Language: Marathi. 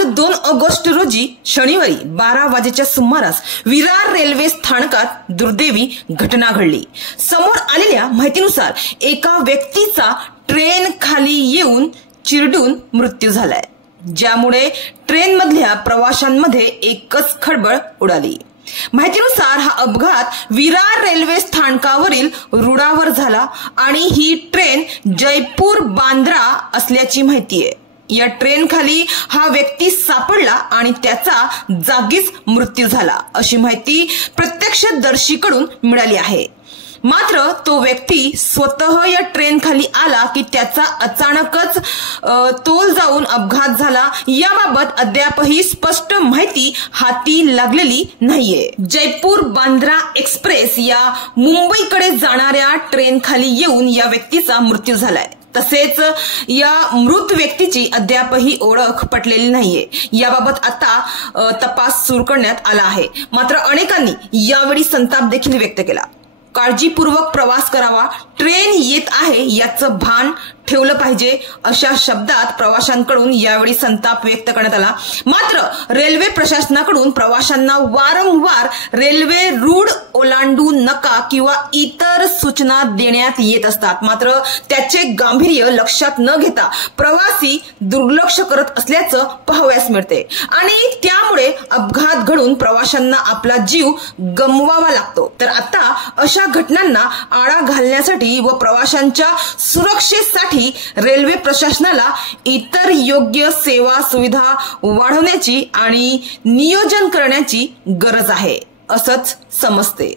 आज 2 ऑगस्ट रोजी शनिवारी 12 वाजेच्या सुमारास विरार रेल्वे स्थानकात दुर्दैवी घटना घडली। समोर आलेल्या माहितीनुसार एका व्यक्तीचा ट्रेन खाली येऊन चिरडून मृत्यू झालाय, ज्यामुळे ट्रेन मधल्या प्रवाशांमध्ये एकच खळबळ उडाली। माहितीनुसार हा अपघात विरार रेल्वे स्थानकावरील रुळावर झाला आणि ही ट्रेन जयपूर बांद्रा असल्याची माहिती आहे। या ट्रेन खाली हा व्यक्ती सापडला आणि त्याचा जागीच मृत्यू झाला अशी माहिती प्रत्यक्षदर्शीकडून मिळाली आहे। मात्र तो व्यक्ती स्वतः या ट्रेन खाली आला की त्याचा अचानकच तोल जाऊन अपघात झाला, याबाबत अद्यापही स्पष्ट माहिती हाती लागलेली नाहीये। जयपूर बांद्रा एक्सप्रेस या मुंबईकडे जाणाऱ्या ट्रेन खाली येऊन या व्यक्तीचा मृत्यू झालाय। तसेच या मृत व्यक्तीची अद्यापही ओळख पटलेली नाहीये। याबाबत आता तपास सुरू करण्यात आला आहे। मात्र अनेकांनी यावेळी संताप देखील व्यक्त केला। काळजीपूर्वक प्रवास करावा, ट्रेन येत आहे याचं भान ठेवलं पाहिजे अशा शब्दात प्रवाशांकडून यावेळी संताप व्यक्त करण्यात आला। मात्र रेल्वे प्रशासनाकडून प्रवाशांना वारंवार रेल्वे रूळ ओलांडू नका किंवा इतर सूचना देण्यात येत असतात, मात्र त्याचे गांभीर्य लक्षात न घेता प्रवासी दुर्लक्ष करत असल्याचं पाहावयास मिळते आणि त्यामुळे अपघात घडून प्रवाशांना आपला जीव गमवावा लागतो। तर आता अशा घटनांना आळा घालण्यासाठी व प्रवाशांच्या सुरक्षेसाठी रेल्वे प्रशासनाला इतर योग्य सेवा सुविधा वाढवण्याची आणि नियोजन करण्याची गरज आहे असंच समजते।